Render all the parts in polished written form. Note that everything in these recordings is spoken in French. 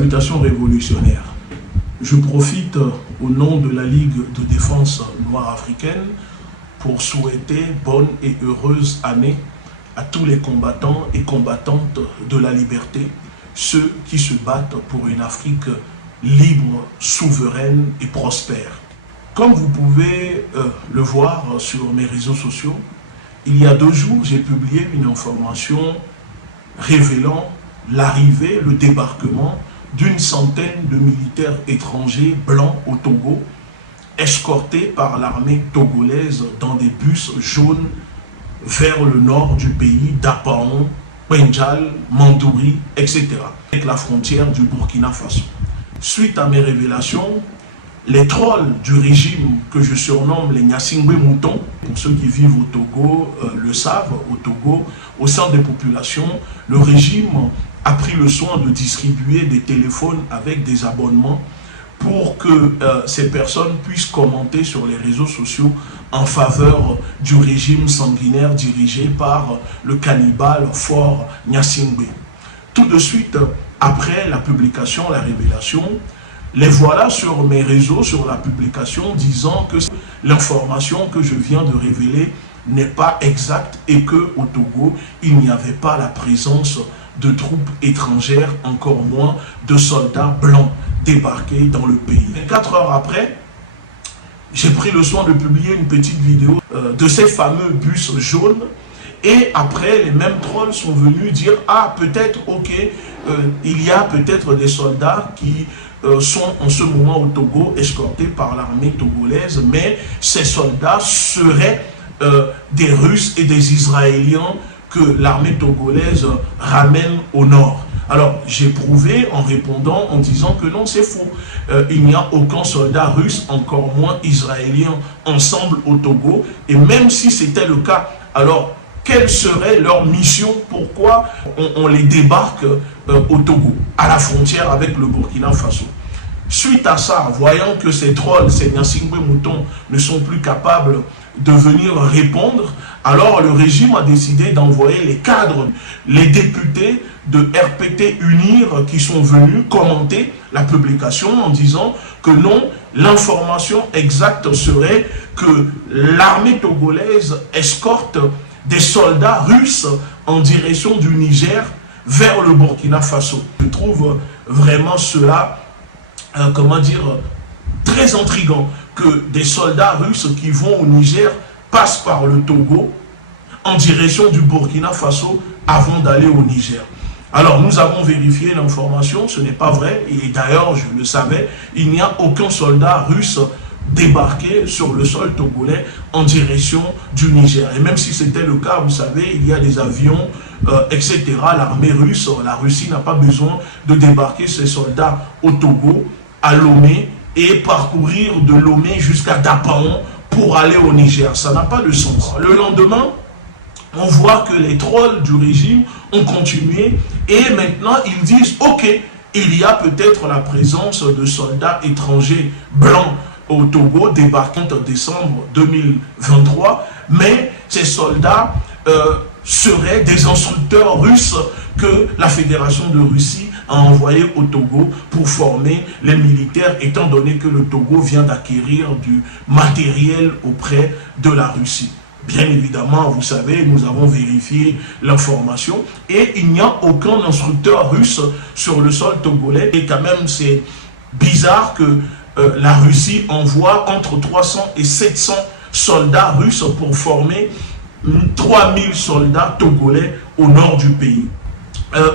Salutations révolutionnaires. Je profite au nom de la Ligue de défense noire africaine pour souhaiter bonne et heureuse année à tous les combattants et combattantes de la liberté, ceux qui se battent pour une Afrique libre, souveraine et prospère. Comme vous pouvez le voir sur mes réseaux sociaux, il y a 2 jours, j'ai publié une information révélant l'arrivée, le débarquement d'une centaine de militaires étrangers blancs au Togo, escortés par l'armée togolaise dans des bus jaunes vers le nord du pays, Dapaon, Pendjal, Mandouri, etc., avec la frontière du Burkina Faso. Suite à mes révélations, les trolls du régime que je surnomme les Nyasingbe moutons, pour ceux qui vivent au Togo le savent, au Togo, au sein des populations, le régime a pris le soin de distribuer des téléphones avec des abonnements pour que ces personnes puissent commenter sur les réseaux sociaux en faveur du régime sanguinaire dirigé par le cannibale Faure Gnassingbé. Tout de suite, après la publication, la révélation, les voilà sur mes réseaux, sur la publication, disant que l'information que je viens de révéler n'est pas exacte et qu'au Togo, il n'y avait pas la présence de troupes étrangères, encore moins de soldats blancs débarqués dans le pays. 4 heures après, j'ai pris le soin de publier une petite vidéo de ces fameux bus jaunes. Et après, les mêmes trolls sont venus dire « Ah, peut-être, ok, il y a peut-être des soldats qui sont en ce moment au Togo, escortés par l'armée togolaise, mais ces soldats seraient des Russes et des Israéliens que l'armée togolaise ramène au nord. » Alors, j'ai prouvé en répondant, en disant que non, c'est faux. Il n'y a aucun soldat russe, encore moins israélien, ensemble au Togo. Et même si c'était le cas, alors, quelle serait leur mission? Pourquoi on les débarque au Togo, à la frontière avec le Burkina Faso? Suite à ça, voyant que ces trolls, ces Nyasingbe moutons ne sont plus capables de venir répondre, alors le régime a décidé d'envoyer les cadres, les députés de RPT Unir qui sont venus commenter la publication en disant que non, l'information exacte serait que l'armée togolaise escorte des soldats russes en direction du Niger vers le Burkina Faso. Je trouve vraiment cela, très intriguant que des soldats russes qui vont au Niger passent par le Togo en direction du Burkina Faso avant d'aller au Niger. Alors nous avons vérifié l'information, ce n'est pas vrai, et d'ailleurs je le savais, il n'y a aucun soldat russe débarqué sur le sol togolais en direction du Niger. Et même si c'était le cas, vous savez, il y a des avions, etc. L'armée russe, la Russie n'a pas besoin de débarquer ses soldats au Togo, à Lomé, et parcourir de Lomé jusqu'à Dapaon pour aller au Niger. Ça n'a pas de sens. Le lendemain, on voit que les trolls du régime ont continué et maintenant ils disent « Ok, il y a peut-être la présence de soldats étrangers blancs au Togo débarquant en décembre 2023, mais ces soldats seraient des instructeurs russes que la Fédération de Russie a envoyé au Togo pour former les militaires, étant donné que le Togo vient d'acquérir du matériel auprès de la Russie. Bien évidemment, vous savez, nous avons vérifié l'information et il n'y a aucun instructeur russe sur le sol togolais. Et quand même, c'est bizarre que la Russie envoie entre 300 et 700 soldats russes pour former 3000 soldats togolais au nord du pays.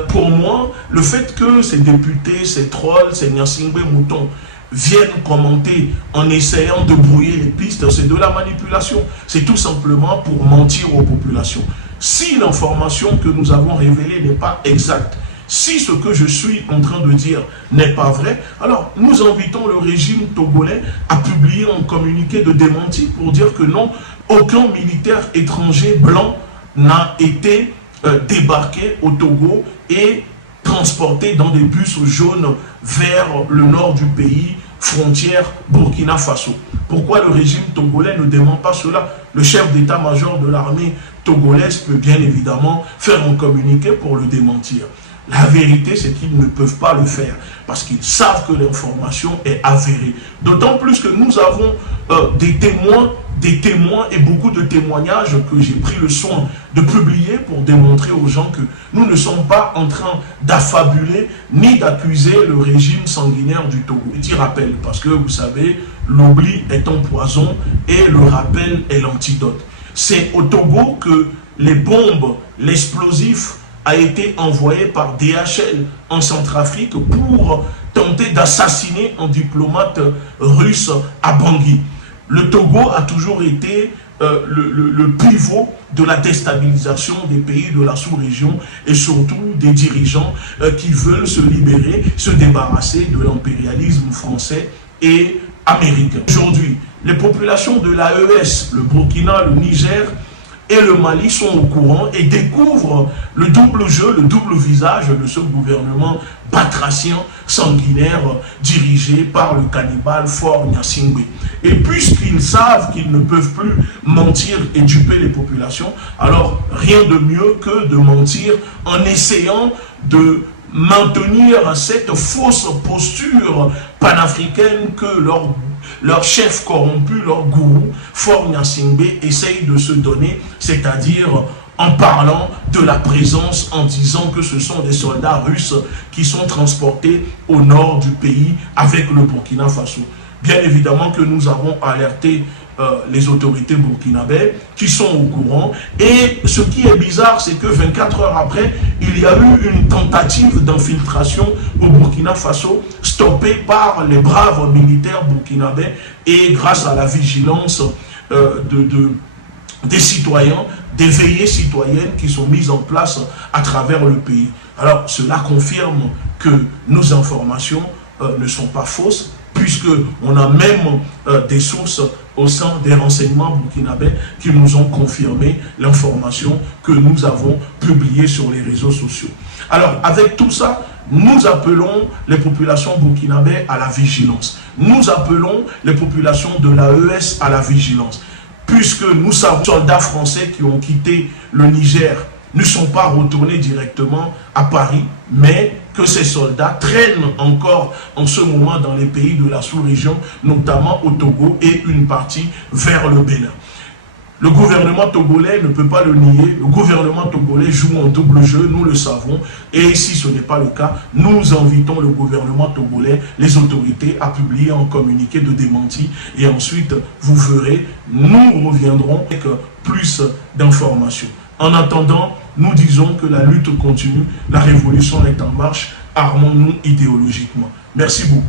Pour moi, le fait que ces députés, ces trolls, ces Nyasingbe moutons viennent commenter en essayant de brouiller les pistes, c'est de la manipulation. C'est tout simplement pour mentir aux populations. Si l'information que nous avons révélée n'est pas exacte, si ce que je suis en train de dire n'est pas vrai, alors nous invitons le régime togolais à publier un communiqué de démenti pour dire que non, aucun militaire étranger blanc n'a été débarqué au Togo et transporté dans des bus jaunes vers le nord du pays, frontière Burkina Faso. Pourquoi le régime togolais ne demande pas cela? Le chef d'état-major de l'armée togolaise peut bien évidemment faire un communiqué pour le démentir. La vérité, c'est qu'ils ne peuvent pas le faire parce qu'ils savent que l'information est avérée. D'autant plus que nous avons des témoins et beaucoup de témoignages que j'ai pris le soin de publier pour démontrer aux gens que nous ne sommes pas en train d'affabuler ni d'accuser le régime sanguinaire du Togo. Petit rappel, parce que vous savez, l'oubli est un poison et le rappel est l'antidote. C'est au Togo que les bombes, l'explosif a été envoyé par DHL en Centrafrique pour tenter d'assassiner un diplomate russe à Bangui. Le Togo a toujours été le pivot de la déstabilisation des pays de la sous-région et surtout des dirigeants qui veulent se libérer, se débarrasser de l'impérialisme français et américain. Aujourd'hui, les populations de l'AES, le Burkina, le Niger et le Mali sont au courant et découvrent le double jeu, le double visage de ce gouvernement batracien, sanguinaire, dirigé par le cannibale Faure Gnassingbé. Et puisqu'ils savent qu'ils ne peuvent plus mentir et duper les populations, alors rien de mieux que de mentir en essayant de maintenir cette fausse posture panafricaine que leur chef corrompu, leur gourou, Faure Gnassingbé, essaye de se donner, c'est-à-dire en parlant de la présence, en disant que ce sont des soldats russes qui sont transportés au nord du pays avec le Burkina Faso. Bien évidemment que nous avons alerté les autorités burkinabées qui sont au courant. Et ce qui est bizarre, c'est que 24 heures après, il y a eu une tentative d'infiltration au Burkina Faso, stoppée par les braves militaires burkinabés et grâce à la vigilance des citoyens, des veillées citoyennes qui sont mises en place à travers le pays. Alors, cela confirme que nos informations ne sont pas fausses, puisqu'on a même des sources au sein des renseignements burkinabés qui nous ont confirmé l'information que nous avons publiée sur les réseaux sociaux. Alors, avec tout ça, nous appelons les populations burkinabées à la vigilance. Nous appelons les populations de l'AES à la vigilance. Puisque nous savons que les soldats français qui ont quitté le Niger ne sont pas retournés directement à Paris, mais que ces soldats traînent encore en ce moment dans les pays de la sous-région, notamment au Togo et une partie vers le Bénin. Le gouvernement togolais ne peut pas le nier, le gouvernement togolais joue un double jeu, nous le savons, et si ce n'est pas le cas, nous invitons le gouvernement togolais, les autorités à publier un communiqué de démenti, et ensuite, vous verrez, nous reviendrons avec plus d'informations. En attendant, nous disons que la lutte continue, la révolution est en marche, armons-nous idéologiquement. Merci beaucoup.